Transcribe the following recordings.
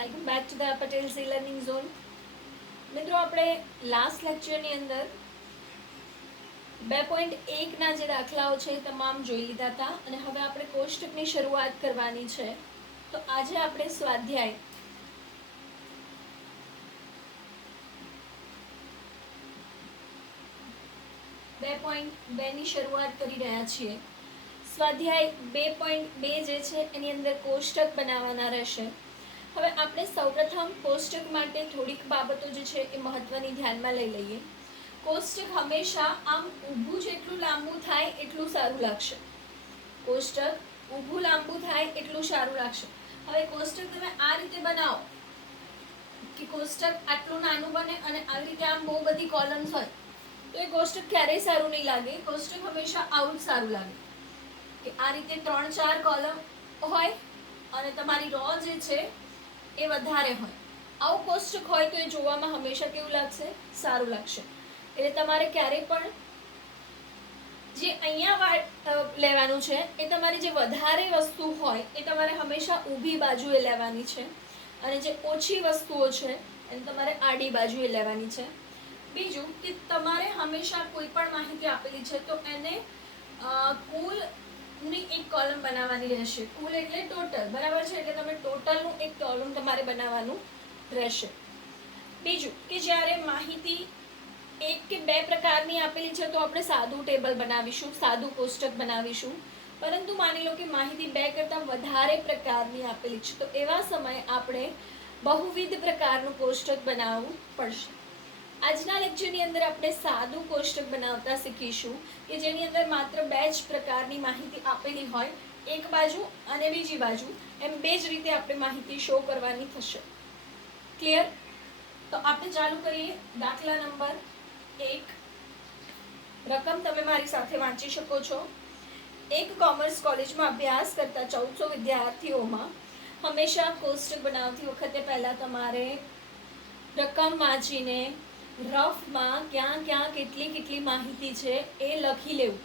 Welcome back to the Patel's learning zone. મિત્રો, આપણે last લેક્ચરની અંદર 2.1ના જે દાખલાઓ છે તમામ જોઈ લીધા હતા અને હવે આપણે કોષ્ટકની શરૂઆત કરવાની છે. તો આજે આપણે સ્વાધ્યાય 2.2ની શરૂઆત કરી રહ્યા છીએ. સ્વાધ્યાય 2.2 જે છે એની અંદર કોષ્ટક બનાવવાના રહેશે. હવે આપણે સૌપ્રથમ કોષ્ટક માટે થોડીક બાબતો જે છે એ મહત્વની ધ્યાનમાં લઈ લઈએ. કોષ્ટક હંમેશા આમ ઊભું જેટલું લાંબુ થાય એટલું સારું લાગશે. કોષ્ટક ઊભું લાંબુ થાય એટલું સારું લાગશે. હવે કોષ્ટક તમે આ રીતે બનાવો કે કોષ્ટક આટલું નાનું બને અને આવી રીતે આમ બહુ બધી કોલમ્સ હોય તો એ કોષ્ટક ક્યારેય સારું નહીં લાગે. કોષ્ટક હંમેશા આવું જ સારું લાગે કે આ રીતે 3-4 કોલમ હોય અને તમારી રો જે છે એ વધારે હોય. આવું કોષ્ટક હોય તો એ જોવામાં હંમેશા કેવું લાગશે? સારું લાગશે. એટલે તમારે ક્યારેય પણ જે અહીંયા લેવાનું છે એ તમારી જે વધારે વસ્તુ હોય એ તમારે હંમેશા ઊભી બાજુએ લેવાની છે અને જે ઓછી વસ્તુઓ છે એને તમારે આડી બાજુએ લેવાની છે. બીજું કે તમારે હંમેશા કોઈ પણ માહિતી આપેલી છે તો એને કુલ ની એક કોલમ બનાવવાની રહેશે. કુલ એટલે ટોટલ, બરાબર છે? એટલે તમે ટોટલનું એક કોલમ તમારે બનાવવાનું રહેશે. બીજું કે જ્યારે માહિતી 1 કે 2 પ્રકારની આપેલી છે તો આપણે સાદું ટેબલ બનાવીશું, સાદું કોષ્ટક બનાવીશું. પરંતુ માની લો કે માહિતી 2 કરતાં વધારે પ્રકારની આપેલી છે તો એવા સમયે આપણે બહુવિધ પ્રકારનું કોષ્ટક બનાવવું પડશે. આજના લેક્ચરની અંદર આપણે સાદું કોષ્ટક બનાવતા શીખીશું કે જેની અંદર માત્ર 2 જ પ્રકારની માહિતી આપેલી હોય, એક બાજુ અને બીજી બાજુ, એમ 2 જ રીતે આપણે માહિતી શો કરવાની થશે. ક્લિયર? તો આપણે ચાલુ કરીએ. દાખલા નંબર 1. રકમ તમે મારી સાથે વાંચી શકો છો. એક કોમર્સ કોલેજમાં અભ્યાસ કરતા 1400 વિદ્યાર્થીઓમાં હંમેશા કોષ્ટક બનાવતી વખતે પહેલા તમારે રકમ વાંચીને રફમાં ક્યાં ક્યાં કેટલી માહિતી છે એ લખી લેવું.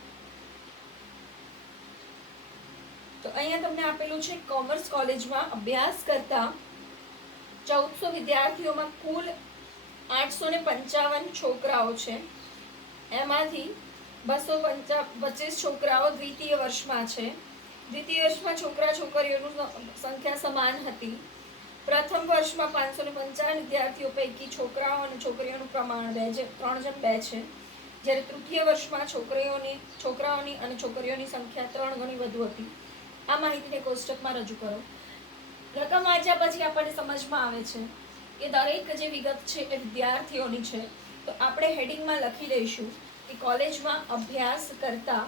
તો અહીંયા તમને આપેલું છે કોમર્સ કોલેજમાં અભ્યાસ કરતા 1400 વિદ્યાર્થીઓમાં કુલ 855 છોકરાઓ છે. એમાંથી 225 છોકરાઓ દ્વિતીય વર્ષમાં છે. દ્વિતીય વર્ષમાં છોકરા છોકરીઓની સંખ્યા સમાન હતી. પ્રથમ વર્ષમાં 555 વિદ્યાર્થીઓ પૈકી છોકરાઓ અને છોકરીઓનું પ્રમાણ 3:2 છે. જ્યારે તૃતીય વર્ષમાં છોકરાઓની અને છોકરીઓની સંખ્યા 3 ગણી વધુ હતી. આ માહિતીને કોષ્ટકમાં રજૂ કરો. રકમ વાંચ્યા પછી આપણને સમજમાં આવે છે કે દરેક જે વિગત છે એ વિદ્યાર્થીઓની છે. તો આપણે હેડિંગમાં લખી દઈશું કે કોલેજમાં અભ્યાસ કરતા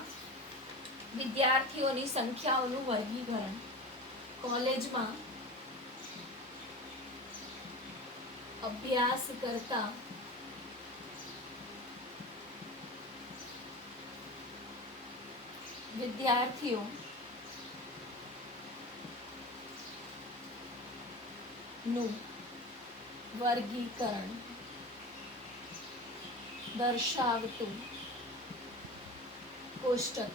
વિદ્યાર્થીઓની સંખ્યાઓનું વર્ગીકરણ. કોલેજમાં અભ્યાસ કરતા વિદ્યાર્થીઓ નું વર્ગીકરણ દર્શાવતું કોષ્ટક.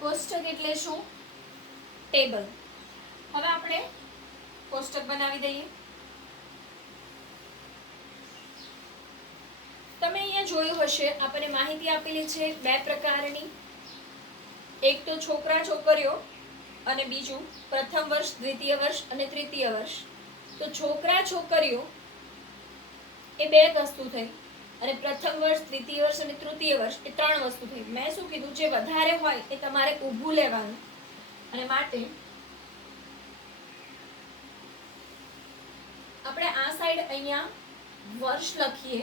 કોષ્ટક એટલે શું? ટેબલ. હવે આપણે કોષ્ટક બનાવી દઈએ. તમે અહીંયા જોયું હશે આપણને માહિતી આપેલી છે 2 પ્રકારની. એક તો છોકરા છોકરીઓ અને બીજું પ્રથમ વર્ષ, દ્વિતીય વર્ષ અને તૃતીય વર્ષ. તો છોકરા છોકરીઓ એ 2 વસ્તુ થઈ અને પ્રથમ વર્ષ, દ્વિતીય વર્ષ અને તૃતીય વર્ષ એ 3 વસ્તુ થઈ. મેં શું કીધું? જે વધારે હોય એ તમારે ઊભું લેવાનું અને માટે આપણે આ સાઈડ અહીંયા વર્ષ લખીએ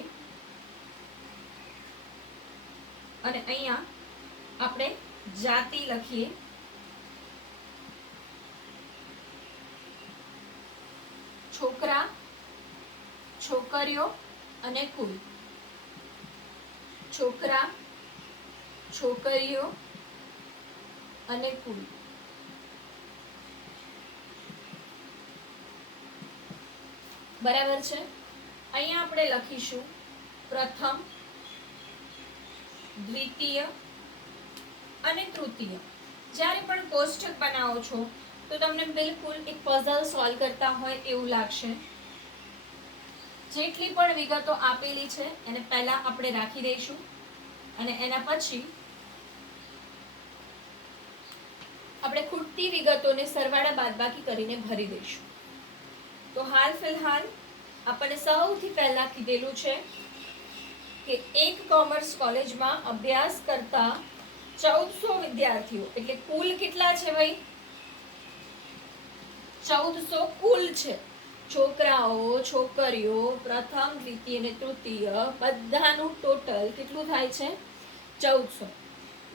અને અહીંયા આપણે જાતિ લખીએ. છોકરા છોકરીઓ અને કુલ. છોકરા છોકરીઓ અને કુલ. બરાબર છે? અહીંયા આપણે લખીશું પ્રથમ, દ્વિતીય અને તૃતીય. જ્યારે પણ કોષ્ટક બનાવો છો તો તમને બિલકુલ એક પઝલ સોલ્વ કરતા હોય એવું લાગશે. જેટલી પણ વિગતો આપેલી છે એને પહેલા આપણે રાખી દઈશું અને એના પછી આપણે ખૂટતી વિગતોને સરવાળા બાદબાકી કરીને ભરી દઈશું. તો હાલ ફિલહાલ આપણને સૌથી પહેલા કીધેલું છે કે એક કોમર્સ કોલેજમાં અભ્યાસ કરતા 1400 વિદ્યાર્થીઓ, એટલે કુલ કેટલા છે ભાઈ? 1400 કુલ છે. છોકરાઓ, છોકરીઓ, પ્રથમ, દ્વિતીય અને તૃતીય બધાનું ટોટલ કેટલું થાય છે? 1400.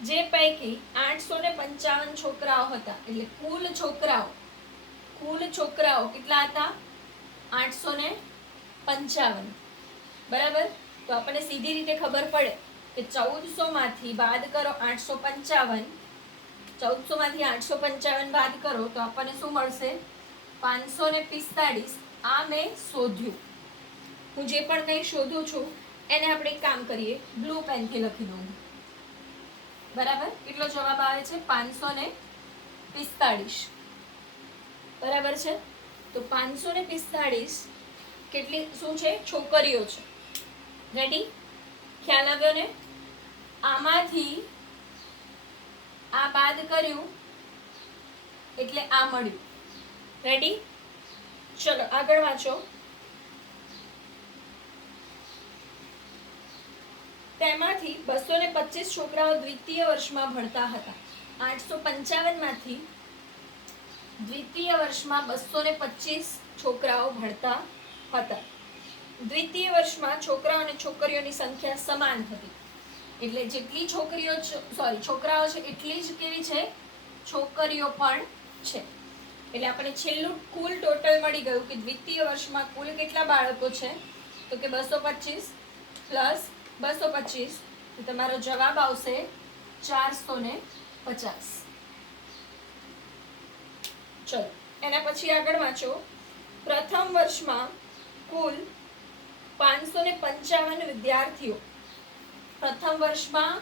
જે પૈકી 855 છોકરાઓ હતા, એટલે કુલ છોકરાઓ કેટલા હતા? 855. બરાબર. તો આપણને સીધી રીતે ખબર પડે કે 1400 માંથી બાદ કરો 855. 1400 માંથી 855 બાદ કરો તો આપણને શું મળશે? 545. આ મેં શોધ્યું. હું જે પણ કંઈ શોધું છું એને આપણે એક કામ કરીએ, બ્લુ પેનથી લખી દઉં. બરાબર. કેટલો જવાબ આવે છે? 545. બરાબર છે. તો 545 કેટલી શું છે? છોકરીઓ છે. રેડી? ખ્યાલ આવ્યો ને? આમાંથી આ બાદ કર્યું એટલે આ મળ્યું. રેડી? ચલો આગળ વાંચો. તેમાંથી 225 છોકરાઓ દ્વિતીય વર્ષમાં ભણતા હતા. 855 માંથી દ્વિતીય વર્ષમાં 225 છોકરાઓ ભણતા હતા. દ્વિતીય વર્ષમાં છોકરાઓ અને છોકરીઓની સંખ્યા સમાન હતી. એટલે જેટલી છોકરાઓ છે એટલી જ કેવી છે? છોકરીઓ પણ છે. એટલે આપણે છેલ્લું કુલ ટોટલ મળી ગયું કે દ્વિતીય વર્ષમાં કુલ કેટલા બાળકો છે? તો કે 225 પ્લસ 225. તો તમારો જવાબ આવશે 450. ચલો એના પછી આગળ વાંચો. પ્રથમ વર્ષમાં કુલ 555 વિદ્યાર્થીઓ. પ્રથમ વર્ષમાં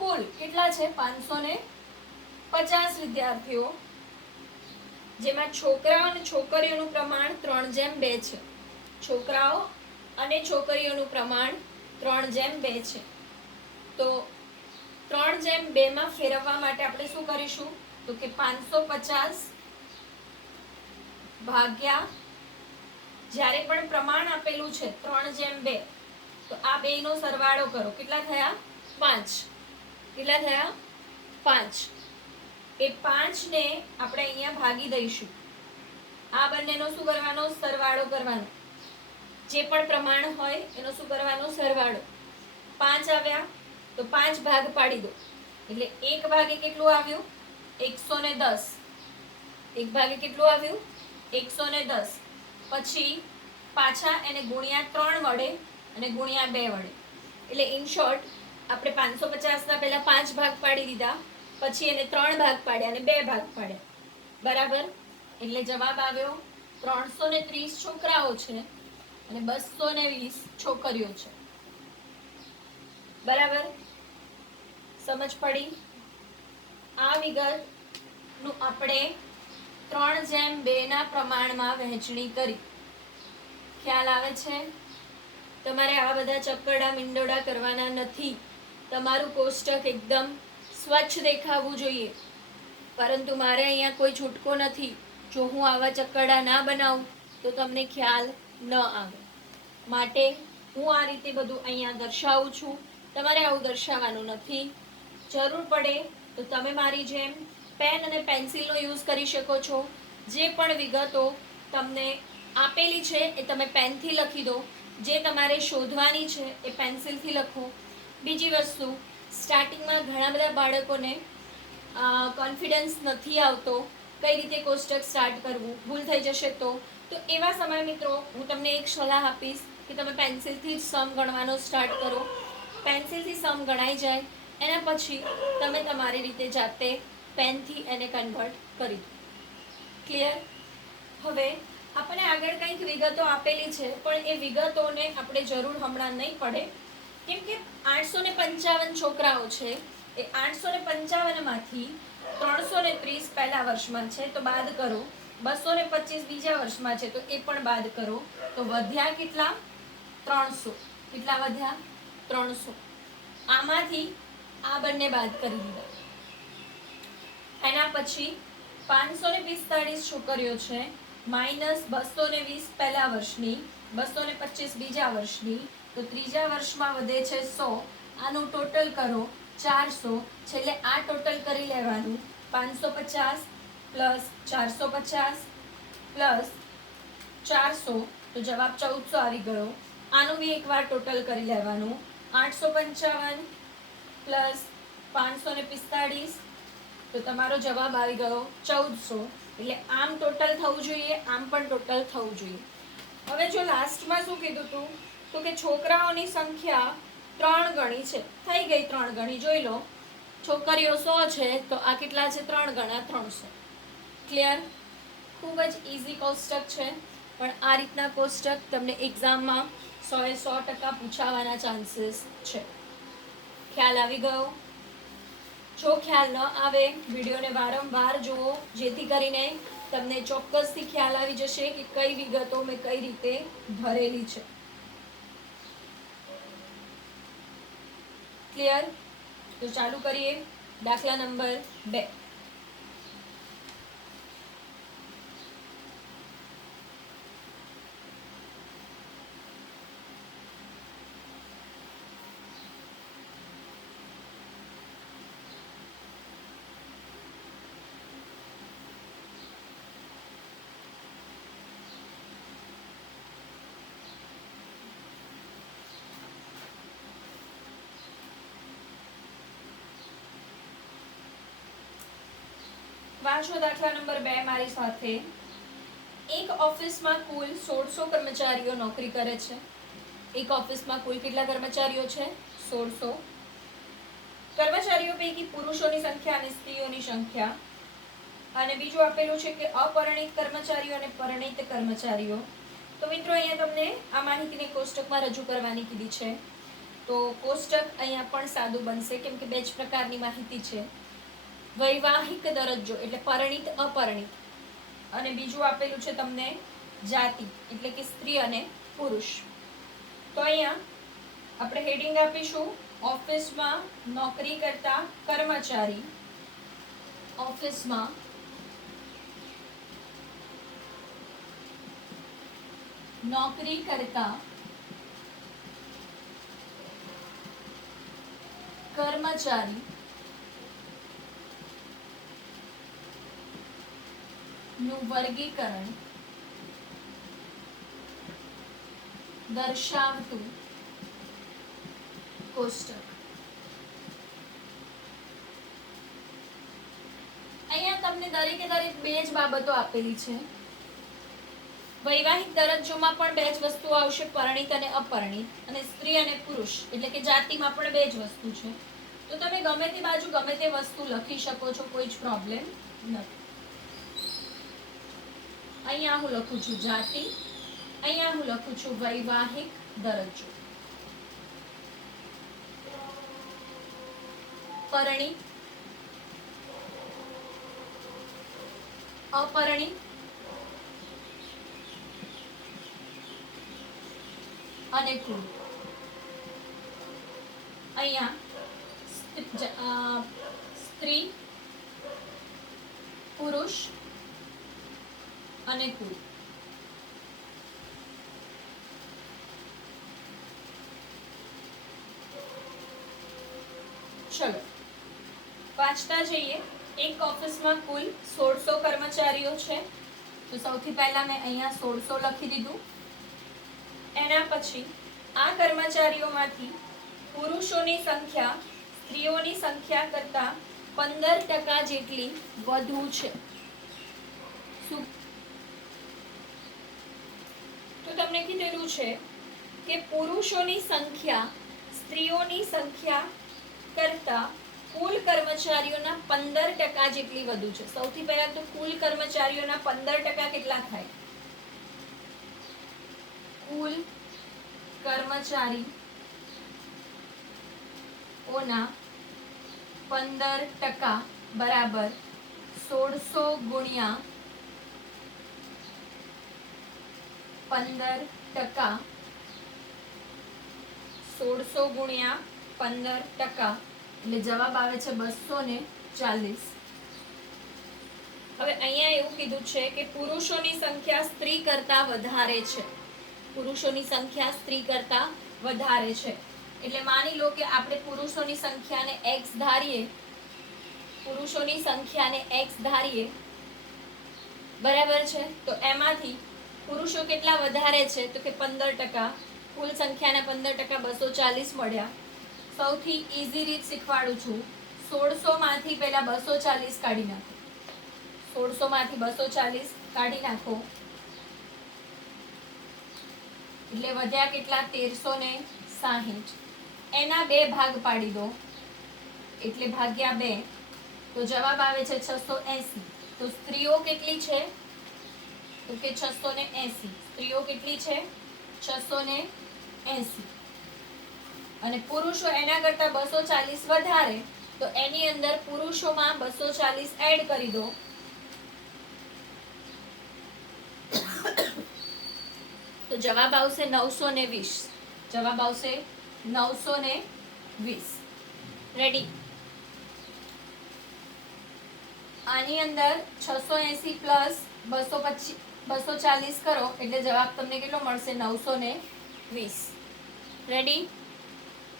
કુલ કેટલા છે? 550 વિદ્યાર્થીઓ. જેમાં છોકરાઓ અને છોકરીઓનું પ્રમાણ 3:2 છે. છોકરાઓ અને છોકરીઓનું પ્રમાણ 3:2 છે. તો 3:2 માં ફેરવવા માટે આપણે શું કરીશું? તો કે 550 ભાગ્યા જ્યારે પણ પ્રમાણ આપેલું છે 3:2, તો આ બેનો સરવાળો કરો. કેટલા થયા? 5. કેટલા થયા? 5. એ 5 ને આપણે અહીંયા ભાગી દઈશું. આ બંનેનો શું કરવાનો? સરવાળો કરવાનો. જે પણ પ્રમાણ હોય એનો શું કરવાનો? સરવાળો. 5 આવ્યા તો 5 ભાગ પાડી દો. એટલે 1 ભાગે કેટલું આવ્યું? 110. 1 ભાગે કેટલું આવ્યું? 110. પછી પાછા એને ગુણ્યા 3 વડે અને ગુણ્યા 2 વડે. એટલે ઇન શોર્ટ આપણે 550 ના પહેલા 5 ભાગ પાડી દીધા, પછી એને 3 ભાગ પાડ્યા અને 2 ભાગ પાડ્યા. બરાબર. એટલે જવાબ આવ્યો 330 છોકરાઓ છે અને 220 છોકરીઓ છે. બરાબર. સમજ પડી? આ વિગતનું આપણે 3:2 ના પ્રમાણમાં વહેંચણી કરી. ખ્યાલ આવે છે? તમારે આ બધા ચક્કરડા મીંડોડા કરવાના નથી. તમારું કોષ્ટક એકદમ સ્વચ્છ દેખાવું જોઈએ. પરંતુ મારે અહીંયા કોઈ છૂટકો નથી. જો હું આવા ચક્કરડા ના બનાવું તો તમને ખ્યાલ ન આવે. માટે હું આ રીતે બધું અહીંયા દર્શાવું છું. તમારે આવું દર્શાવવાનું નથી. જરૂર પડે તો તમે મારી જેમ પેન અને પેન્સિલનો યુઝ કરી શકો છો. જે પણ વિગતો તમને આપેલી છે એ તમે પેનથી લખી દો. જે તમારે શોધવાની છે એ પેન્સિલથી લખો. બીજી વસ્તુ, સ્ટાર્ટિંગમાં ઘણા બધા બાળકોને કોન્ફિડન્સ નથી આવતો કઈ રીતે કોષ્ટક સ્ટાર્ટ કરવું, ભૂલ થઈ જશે તો એવા સમય મિત્રો હું તમને એક સલાહ આપીશ કે તમે પેન્સિલથી જ સમ ગણવાનો સ્ટાર્ટ કરો. પેન્સિલથી સમ ગણાઈ જાય એના પછી તમે તમારી રીતે જાતે પેનથી એને કન્વર્ટ કરી દો. ક્લિયર? હવે આપણને આગળ કંઈક વિગતો આપેલી છે, પણ એ વિગતોને આપણે જરૂર હમણાં નહીં પડે, કેમ કે 855 છોકરાઓ છે. એ 855 માંથી 330 પહેલા વર્ષમાં છે તો બાદ કરો, 225 બીજા વર્ષમાં છે તો એ પણ બાદ કરો, તો વધ્યા કેટલા? 300. કેટલા વધ્યા? 300. આમાંથી આ બંને બાદ કરી દીધા. એના પછી 545 છોકરીઓ છે માઇનસ 220 પહેલા વર્ષની, 225 બીજા વર્ષની, તો ત્રીજા વર્ષમાં વધે છે 100. આનું ટોટલ કરો 400. છેલ્લે આ ટોટલ કરી લેવાનું, 550 પ્લસ 450 પ્લસ 400, તો જવાબ 1400 આવી ગયો. આનું બી એકવાર ટોટલ કરી લેવાનું, 855 પ્લસ 545, તો તમારો જવાબ આવી ગયો 1400. એટલે આમ ટોટલ થવું જોઈએ, આમ પણ ટોટલ થવું જોઈએ. હવે જો લાસ્ટમાં શું કીધું હતું, તો કે છોકરાઓની સંખ્યા 3 ગણી છે. થઈ ગઈ 3 ગણી. જોઈ લો, છોકરીઓ 100 છે તો આ કેટલા છે? 3 ગણા 300. ક્લિયર? ખૂબ જ ઇઝી કોષ્ટક છે, પણ આ રીતના કોષ્ટક તમને એક્ઝામમાં 100% પૂછાવાના ચાન્સીસ છે. ખ્યાલ આવી ગયો? જો ખ્યાલ ન આવે, વિડીયોને વારંવાર જુઓ, જેથી કરીને તમને ચોક્કસથી ખ્યાલ આવી જશે કે કઈ વિગતો મેં કઈ રીતે ભરેલી છે. ક્લિયર? તો ચાલુ કરીએ દાખલા નંબર 2. વાંચો દાખલા નંબર 2 મારી સાથે. એક ઓફિસમાં કુલ 1600 કર્મચારીઓ નોકરી કરે છે. એક ઓફિસમાં કુલ કેટલા કર્મચારીઓ છે? 1600. કર્મચારીઓ પૈકી પુરુષોની સંખ્યા અને સ્ત્રીઓની સંખ્યા. અને બીજું આપેલું છે કે અપરિણિત કર્મચારીઓ અને પરિણિત કર્મચારીઓ. તો મિત્રો અહીંયા તમને આ માહિતીને કોષ્ટકમાં રજૂ કરવાની કીધી છે. તો કોષ્ટક અહીંયા પણ સાદું બનશે, કેમ કે બે જ પ્રકારની માહિતી છે. વૈવાહિક દરજ્જો એટલે પરિણિત અપરિણિત, અને બીજું આપેલું છે તમને જાતિ એટલે કે સ્ત્રી અને પુરુષ. તો અહીંયા આપણે હેડિંગ આપીશું ઓફિસમાં નોકરી કરતા કર્મચારી. ઓફિસમાં નોકરી કરતા કર્મચારી નું વર્ગીકરણ દર્શાવતું કોષ્ટક. અહીંયા તમને દરેકે દરેક બે જ બાબતો આપેલી છે. વૈવાહિક દરજ્જોમાં પણ બે જ વસ્તુઓ આવશે, પરિણિત અને અપરિણિત, અને સ્ત્રી અને પુરુષ એટલે કે જાતિમાં પણ બે જ વસ્તુ છે. તો તમે ગમે તે બાજુ ગમે તે વસ્તુ લખી શકો છો, કોઈ જ પ્રોબ્લેમ નથી. અહીંયા હું લખું છું જાતિ, અહીંયા હું લખું છું વૈવાહિક દરજ્જો. પરિણિત, અપરિણિત અને કુલ. અહીંયા સ્ત્રી, પુરુષ અને કુલ. ચલો વાંચતા જઈએ. એક ઓફિસમાં કુલ 1600 કર્મચારીઓ છે. તો સૌથી પહેલા મેં અહીંયા 1600 લખી દીધું. એના પછી આ કર્મચારીઓમાંથી પુરુષોની સંખ્યા સ્ત્રીઓની સંખ્યા કરતા 15% જેટલી વધુ છે. તો તમને કીધેલું છે કે પુરુષોની સંખ્યા સ્ત્રીઓની સંખ્યા કરતા કુલ કર્મચારીઓના 15% જેટલી વધુ છે. સૌથી પહેલા તો કુલ કર્મચારીઓના 15% કેટલા થાય? કુલ કર્મચારીઓના 15% બરાબર 1600 ગુણ્યા 15%, 1600 ગુણ્યા 15%, એટલે જવાબ આવે છે 240. હવે અહીંયા એવું કીધું છે કે પુરુષોની સંખ્યા સ્ત્રી કરતા વધારે છે. પુરુષોની સંખ્યા સ્ત્રી કરતા વધારે છે. એટલે માની લો કે આપણે પુરુષોની સંખ્યાને x ધારીએ, પુરુષોની સંખ્યાને x ધારીએ, બરાબર છે. તો એમાંથી પુરુષો કેટલા વધારે છે તો કે 15%. કુલ સંખ્યાના 15% 240 મળ્યા. સૌથી ઈઝી રીત શીખવાડું છું. 1600 માંથી પહેલા 240 કાઢી નાખો. 1600 માંથી 240 કાઢી નાખો એટલે વધ્યા કેટલા? 1360. એના 2 ભાગ પાડી દો એટલે ભાગ્યા 2, તો જવાબ આવે છે 680. તો સ્ત્રીઓ કેટલી છે તો કે 680. સ્ત્રીઓ કેટલી છે? 680. અને પુરુષો એના કરતા 240 વધારે, તો એની અંદર પુરુષોમાં 240 એડ કરી દો તો જવાબ આવશે 920. જવાબ આવશે 920. રેડી? આની અંદર 680 પ્લસ 240 કરો એટલે જવાબ તમને કેટલો મળશે? 920. રેડી?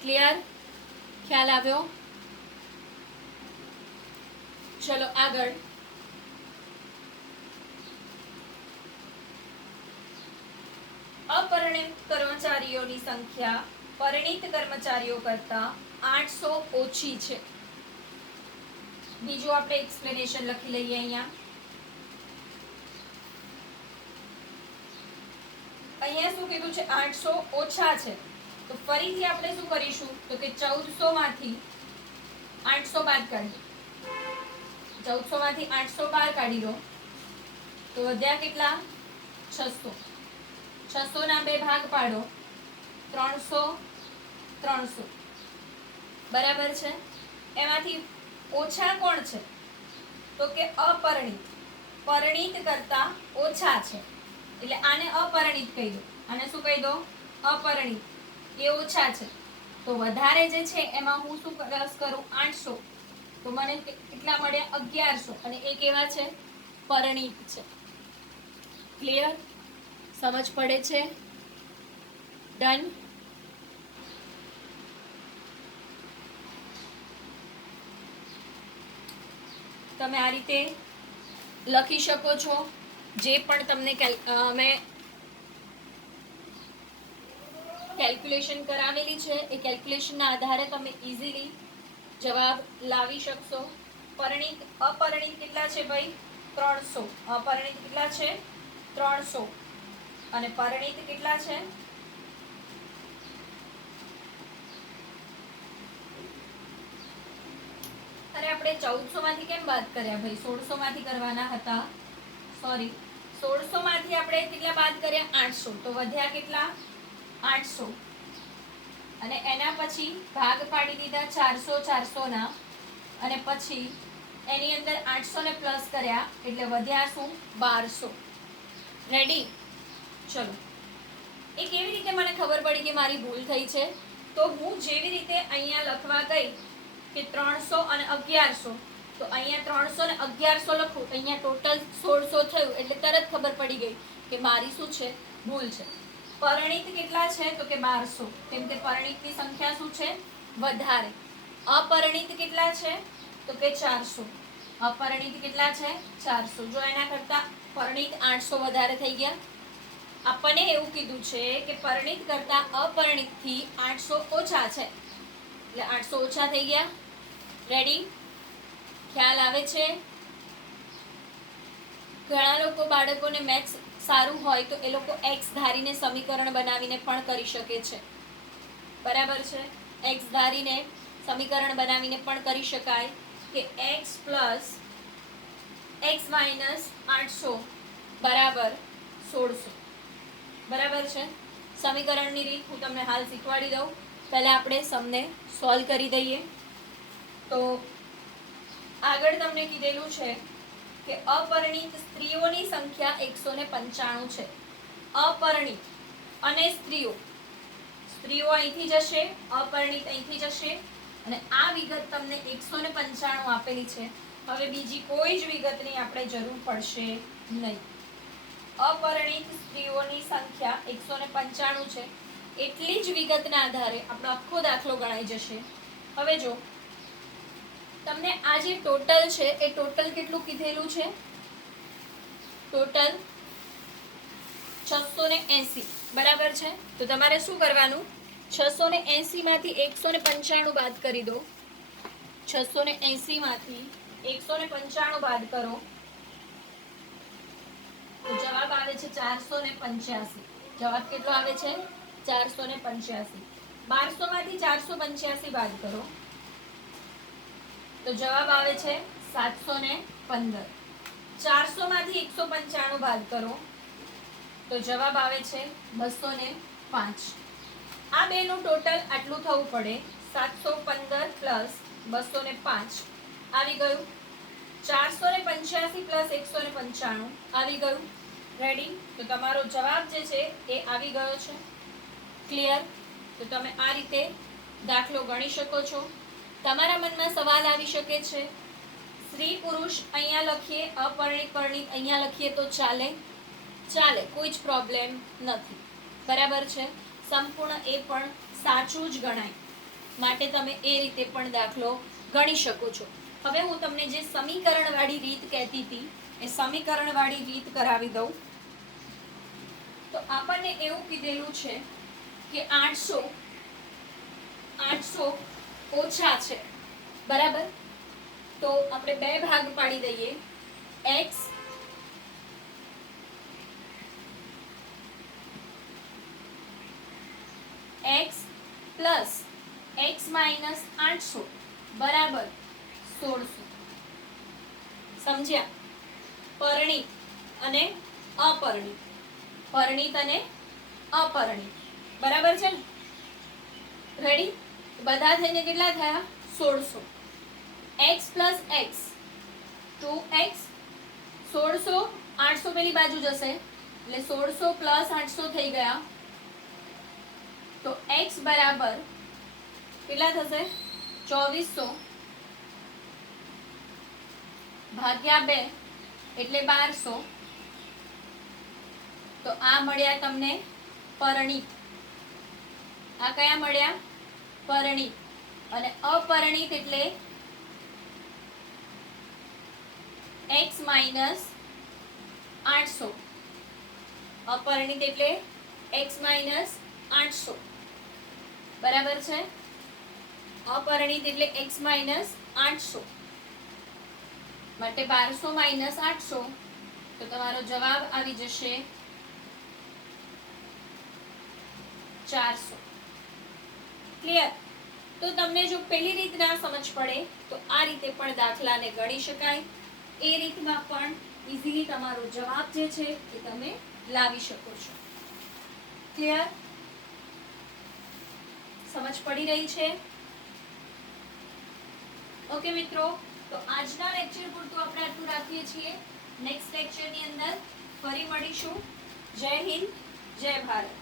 ક્લિયર? ખ્યાલ આવ્યો? ચલો આગળ. અપરિણિત કર્મચારીઓની સંખ્યા પરિણિત કર્મચારીઓ કરતા 800 ઓછી છે. બીજું આપણે એક્સપ્લેનેશન લખી લઈએ. અહીંયા શું કીધું છે? 800 ઓછા છે. તો ફરીથી આપણે શું કરીશું તો કે 1400 માંથી 800 બાદ કાઢીએ. 1400 માંથી 800 બાદ કાઢી દો તો વધ્યા કેટલા? 600. 600 ના 2 ભાગ પાડો 300 300. બરાબર છે. એમાંથી ઓછા કોણ છે તો કે અપરિણિત. પરિણિત કરતા ઓછા છે એટલે આને અપરિણિત કહી દો. આને શું કહી દો? અપરિણિત. એ ઓછા છે. તો વધારે જે છે એમાં હું શું પ્લસ કરું? 800. તો મને કેટલા મળ્યા? 1100. અને એ કેવા છે? પરિણિત છે. ક્લિયર? સમજ પડે છે? ડન? તમે આ રીતે લખી શકો છો. જે પણ તમને મેં કેલ્ક્યુલેશન કરાવેલી છે એ કેલ્ક્યુલેશનના આધારે તમે ઇઝીલી જવાબ લાવી શકશો. પરિણિત અપરિણિત કેટલા છે ભાઈ? 300. અપરિણિત કેટલા છે? 300. અને પરિણિત કેટલા છે? અરે આપણે 1400 માંથી કેમ બાદ કર્યા ભાઈ? 1600 માંથી કરવાના હતા. સોરી, 1600 માંથી આપણે કેટલા બાદ કર્યા? 800. તો વધ્યા કેટલા? 800. અને એના પછી ભાગ પાડી દીધા 400 400 ના, અને પછી એની અંદર 800 ને પ્લસ કર્યા એટલે વધ્યા શું? 1200. રેડી? ચલો. એ કેવી રીતે મને ખબર પડી કે મારી ભૂલ થઈ છે? તો હું જેવી રીતે અહીંયા લખવા ગઈ કે 300 અને 1100, તો અહીંયા 300 ને 1100 લખું, અહીંયા ટોટલ 1600 થયું એટલે તરત ખબર પડી ગઈ કે મારી શું છે? ભૂલ છે. પરિણિત કેટલા છે તો કે 1200. કેમ કે પરિણિતની સંખ્યા શું છે? વધારે. અપરિણિત કેટલા છે તો કે 400. અપરિણિત કેટલા છે? 400. જો એના કરતા પરિણિત 800 વધારે થઈ ગયા. આપણને એવું કીધું છે કે પરિણિત કરતા અપરિણિતથી 800 ઓછા છે એટલે 800 ઓછા થઈ ગયા. રેડી? ખ્યાલ આવે છે? ઘણા લોકો બાળકોને મેથ્સ સારું હોય તો એ લોકો x ધારીને સમીકરણ બનાવીને પણ કરી શકે છે. બરાબર છે? x ધારીને સમીકરણ બનાવીને પણ કરી શકાય કે x પ્લસ x માઇનસ 800 બરાબર 1600. બરાબર છે? સમીકરણની રીત હું તમને હાલ શીખવાડી દઉં. પહેલા આપણે સમને સોલ્વ કરી દઈએ. તો આગળ તમને કીધેલું છે કે અપરિણીત સ્ત્રીઓની સંખ્યા 195 છે. અપરિણીત અને સ્ત્રીઓ અહીંથી જશે, અપરિણીત અહીંથી જશે અને આ વિગત તમને 195 આપેલી છે. હવે બીજી કોઈ જ વિગતની આપણે જરૂર પડશે નહીં. અપરિણીત સ્ત્રીઓની સંખ્યા 195 છે. એટલી જ વિગતના આધારે આપણો આખો દાખલો ગણાઈ જશે. હવે જો તમને આ જે ટોટલ છે એ ટોટલ કેટલું કીધેલું છે? ટોટલ 680 બરાબર છે. તો તમારે શું કરવાનું? 680 માંથી 195 બાદ કરી દો. 680 માંથી 195 બાદ કરો તો જવાબ આવે છે 485. જવાબ કેટલો આવે છે? 485. 1200 માંથી 485 બાદ કરો તો જવાબ આવે છે 715. 400 માંથી 195 બાદ કરો તો જવાબ આવે છે 205. આ બેનું ટોટલ આટલું થવું પડે. 715 પ્લસ 205 આવી ગયું. 485 પ્લસ 195 આવી ગયું. રેડી? તો તમારો જવાબ જે છે એ આવી ગયો છે. ક્લિયર? તો તમે આ રીતે દાખલો ગણી શકો છો. તમારા મનમાં સવાલ આવી શકે છે, સ્ત્રી પુરુષ અહીંયા લખીએ, અપરિણીત પરિણીત અહીંયા લખીએ તો ચાલે? ચાલે, કોઈ જ પ્રોબ્લેમ નથી. બરાબર છે? સંપૂર્ણ એ પણ સાચું જ ગણાય. માટે તમે એ રીતે પણ દાખલો ગણી શકો છો. હવે હું તમને જે સમીકરણવાળી રીત કહેતી હતી એ સમીકરણવાળી રીત કરાવી દઉં. તો આપણને એવું કીધેલું છે કે 800 ઓછા છે. બરાબર? તો આપણે બે ભાગ પાડી દઈએ. x પ્લસ x માઇનસ 800 બરાબર 1600. સમજ્યા? પરિણીત અને અપરિણીત, પરિણીત અને અપરિણીત. બરાબર છે ને? રેડી? બધા થઈને કેટલા થયા? 1600. x પ્લસ x 2x 1600 800 પેલી બાજુ જશે એટલે 1600 પ્લસ 800 થઈ ગયા. તો x બરાબર કેટલા થશે? 2400 ભાગ્યા 2 એટલે 1200. તો આ મળ્યા તમને પરિણીત. આ કયા મળ્યા? પરિણીત. અને અપરિણીત એટલે x માઇનસ 800. અપરિણીત એટલે x માઇનસ 800. બરાબર છે? અપરિણીત એટલે x માઇનસ 800. માટે 1200 માઇનસ 800 તો તમારો જવાબ આવી જશે 400. ક્લિયર? તો તમને જો પેલી રીત ના સમજ પડે તો આ રીતે પણ દાખલાને ગણી શકાય. એ રીતમાં પણ ઈઝીલી તમારો જવાબ જે છે એ તમે લાવી શકો છો. ક્લિયર? સમજ પડી રહી છે? ઓકે મિત્રો, તો આજના લેક્ચર પૂરતું આપણે આટલું રાખીએ છીએ. નેક્સ્ટ લેક્ચરની અંદર ફરી મળીશું. જય હિન્દ, જય ભારત.